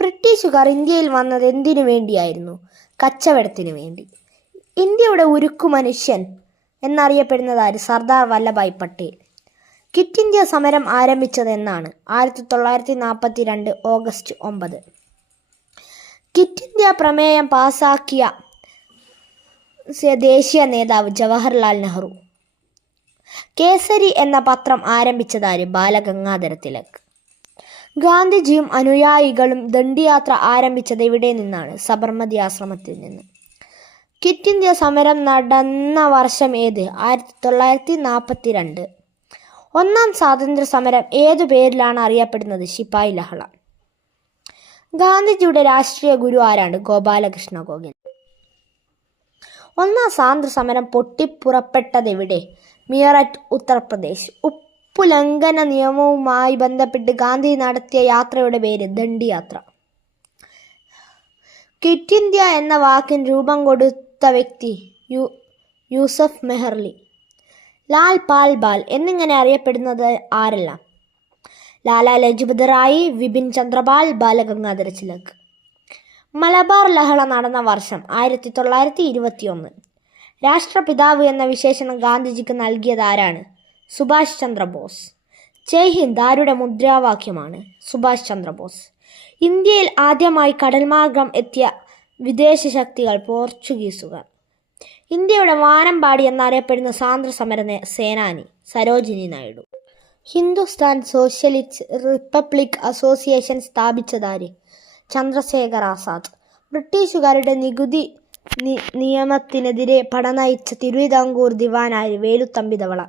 ബ്രിട്ടീഷുകാർ ഇന്ത്യയിൽ വന്നത് എന്തിനു വേണ്ടിയായിരുന്നു? കച്ചവടത്തിനു വേണ്ടി. ഇന്ത്യയുടെ ഉരുക്കു മനുഷ്യൻ എന്നറിയപ്പെടുന്നത് ആര്? സർദാർ വല്ലഭായ് പട്ടേൽ. ക്വിറ്റ് ഇന്ത്യ സമരം ആരംഭിച്ചത് എന്നാണ്? 1942 ഓഗസ്റ്റ് 9. ക്വിറ്റ് ഇന്ത്യ പ്രമേയം പാസാക്കിയ ദേശീയ നേതാവ് ജവഹർലാൽ നെഹ്റു. കേസരി എന്ന പത്രം ആരംഭിച്ചതാര്? ബാലഗംഗാധര തിലക്. ഗാന്ധിജിയും അനുയായികളും ദണ്ഡിയാത്ര ആരംഭിച്ചത് എവിടെ നിന്നാണ്? സബർമതി ആശ്രമത്തിൽ നിന്ന്. ക്വിറ്റ് ഇന്ത്യ സമരം നടന്ന വർഷം ഏത്? 1942. ഒന്നാം സ്വാതന്ത്ര്യ സമരം ഏതു പേരിലാണ് അറിയപ്പെടുന്നത്? ശിപായി ലഹള. ഗാന്ധിജിയുടെ രാഷ്ട്രീയ ഗുരു ആരാണ്? ഗോപാലകൃഷ്ണ ഗോഖലെ. ഒന്നാം സ്വാതന്ത്ര്യ സമരം പൊട്ടിപ്പുറപ്പെട്ടതെവിടെ? മീററ്റ്, ഉത്തർപ്രദേശ്. ഉപ്പുലംഘന നിയമവുമായി ബന്ധപ്പെട്ട് ഗാന്ധി നടത്തിയ യാത്രയുടെ പേര് ദണ്ഡിയാത്ര. ക്വിറ്റ് ഇന്ത്യ എന്ന വാക്കിന് രൂപം കൊടുത്ത വ്യക്തി യൂസഫ് മെഹർലി. ലാൽ പാൽ ബാൽ എന്നിങ്ങനെ അറിയപ്പെടുന്നത് ആരെല്ലാം? ലാലാ ലജ്പത് റായ്, വിപിൻ ചന്ദ്രപാൽ, ബാലഗംഗാധര തിലക്. മലബാർ ലഹള നടന്ന വർഷം 1921. രാഷ്ട്രപിതാവ് എന്ന വിശേഷണം ഗാന്ധിജിക്ക് നൽകിയത് ആരാണ്? സുഭാഷ് ചന്ദ്രബോസ്. ജയ് ഹിന്ദ് ആരുടെ മുദ്രാവാക്യമാണ്? സുഭാഷ് ചന്ദ്രബോസ്. ഇന്ത്യയിൽ ആദ്യമായി കടൽമാർഗം എത്തിയ വിദേശ ശക്തികൾ പോർച്ചുഗീസുകാർ. ഇന്ത്യയുടെ വാനമ്പാടി എന്നറിയപ്പെടുന്ന സ്വാതന്ത്ര്യ സമര സേനാനി Sarojini Naidu. Hindustan socialist republic association സ്ഥാപിച്ചതാര്? ചന്ദ്രശേഖർ ആസാദ്. ബ്രിട്ടീഷുകാരുടെ നികുതി നിയമത്തിനെതിരെ പടനയിച്ച തിരുവിതാംകൂർ ദിവാനായ വേലുത്തമ്പി ധവള.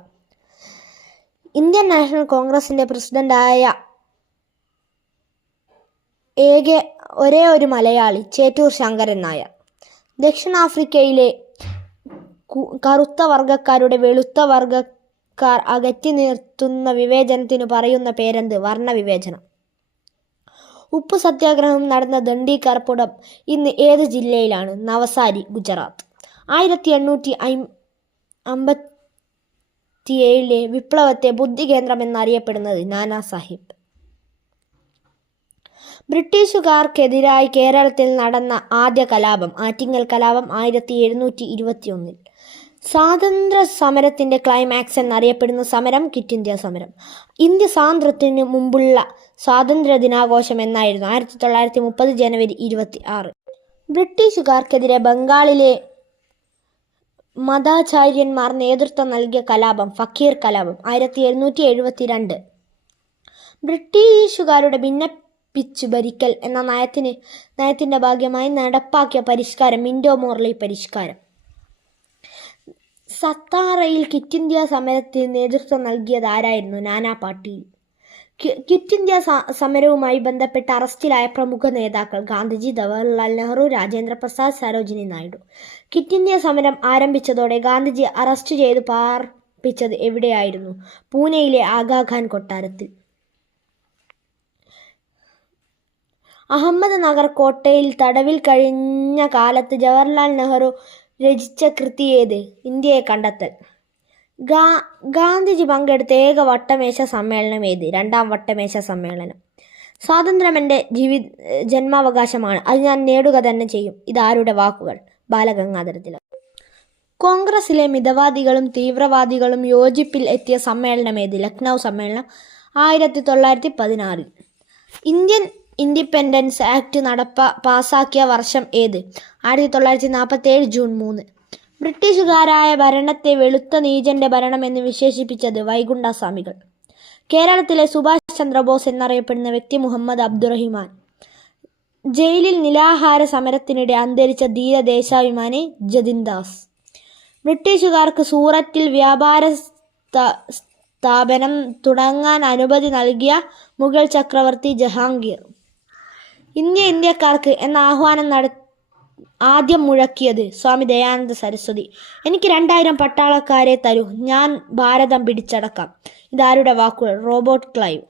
ഇന്ത്യൻ നാഷണൽ കോൺഗ്രസിന്റെ പ്രസിഡന്റായ ഒരേ ഒരു മലയാളി ചേറ്റൂർ ശങ്കരൻ നായർ. ദക്ഷിണാഫ്രിക്കയിലെ കറുത്ത വർഗക്കാരുടെ വെളുത്ത വർഗക്കാർ അകറ്റി നിർത്തുന്ന വിവേചനത്തിന് പറയുന്ന പേരെന്ത്? വർണ്ണവിവേചനം. ഉപ്പു സത്യാഗ്രഹം നടന്ന ദണ്ഡി കർപ്പുടം ഇന്ന് ഏത് ജില്ലയിലാണ്? നവസാരി, ഗുജറാത്ത്. 1857 വിപ്ലവത്തെ ബുദ്ധികേന്ദ്രം എന്നറിയപ്പെടുന്നത് നാനാ സാഹിബ്. ബ്രിട്ടീഷുകാർക്കെതിരായി കേരളത്തിൽ നടന്ന ആദ്യ കലാപം ആറ്റിങ്ങൽ കലാപം 1721. സ്വാതന്ത്ര്യ സമരത്തിന്റെ ക്ലൈമാക്സ് എന്നറിയപ്പെടുന്ന സമരം ക്വിറ്റ് ഇന്ത്യ സമരം. ഇന്ത്യ സ്വാതന്ത്ര്യത്തിന് മുമ്പുള്ള സ്വാതന്ത്ര്യ ദിനാഘോഷം എന്നായിരുന്നു? 1930 ജനുവരി 26. ബ്രിട്ടീഷുകാർക്കെതിരെ ബംഗാളിലെ മതാചാര്യന്മാർ നേതൃത്വം നൽകിയ കലാപം ഫക്കീർ കലാപം 1772. ബ്രിട്ടീഷുകാരുടെ ഭിന്നിപ്പിച്ചു ഭരിക്കൽ എന്ന നയത്തിന്റെ ഭാഗമായി നടപ്പാക്കിയ പരിഷ്കാരം മിന്റോ മോർലി പരിഷ്കാരം. സത്താറയിൽ ക്വിറ്റ് ഇന്ത്യ സമരത്തിന് നേതൃത്വം നൽകിയത് ആരായിരുന്നു? നാനാ പാട്ടീൽ. ക്വിറ്റ് ഇന്ത്യ സമരവുമായി ബന്ധപ്പെട്ട് അറസ്റ്റിലായ പ്രമുഖ നേതാക്കൾ ഗാന്ധിജി, ജവഹർലാൽ നെഹ്റു, രാജേന്ദ്ര പ്രസാദ്, സരോജിനി നായിഡു. ക്വിറ്റ് ഇന്ത്യ സമരം ആരംഭിച്ചതോടെ ഗാന്ധിജി അറസ്റ്റ് ചെയ്ത് പാർപ്പിച്ചത് എവിടെയായിരുന്നു? പൂനെയിലെ ആഗാഖാൻ കൊട്ടാരത്തിൽ. അഹമ്മദ് നഗർ കോട്ടയിൽ തടവിൽ കഴിഞ്ഞ കാലത്ത് ജവഹർലാൽ നെഹ്റു രചിച്ച കൃതി ഏത്? ഇന്ത്യയെ കണ്ടെത്തൽ. ഗാന്ധിജി പങ്കെടുത്ത ഏക വട്ടമേശ സമ്മേളനം ഏത്? രണ്ടാം വട്ടമേശ സമ്മേളനം. സ്വാതന്ത്ര്യം എൻ്റെ ജന്മാവകാശമാണ്, അത് ഞാൻ നേടുക തന്നെ ചെയ്യും. ഇതാരുടെ വാക്കുകൾ? ബാലഗംഗാധര തിലക്. കോൺഗ്രസിലെ മിതവാദികളും തീവ്രവാദികളും യോജിപ്പിൽ എത്തിയ സമ്മേളനം ഏത്? ലക്നൗ സമ്മേളനം 1916. ഇന്ത്യൻ ഇൻഡിപെൻഡൻസ് ആക്ട് പാസാക്കിയ വർഷം ഏത്? 1947 ജൂൺ 3. ബ്രിട്ടീഷുകാരായ ഭരണത്തെ വെളുത്ത നീചന്റെ ഭരണം എന്ന് വിശേഷിപ്പിച്ചത് വൈകുണ്ഠ സ്വാമികൾ. കേരളത്തിലെ സുഭാഷ് ചന്ദ്രബോസ് എന്നറിയപ്പെടുന്ന വ്യക്തി മുഹമ്മദ് അബ്ദുറഹിമാൻ. ജയിലിൽ നിരാഹാര സമരത്തിനിടെ അന്തരിച്ച ധീര ദേശാഭിമാനി ജതിൻ ദാസ്. ബ്രിട്ടീഷുകാർക്ക് സൂറത്തിൽ വ്യാപാര സ്ഥാപനം തുടങ്ങാൻ അനുമതി നൽകിയ മുഗൾ ചക്രവർത്തി ജഹാംഗീർ. ഇന്ത്യക്കാർക്ക് എന്ന ആഹ്വാനം ആദ്യം മുഴക്കിയത് സ്വാമി ദയാനന്ദ സരസ്വതി. എനിക്ക് 2000 പട്ടാളക്കാരെ തരൂ, ഞാൻ ഭാരതം പിടിച്ചടക്കാം. ഇതാരുടെ വാക്കുകൾ? Robert Clive.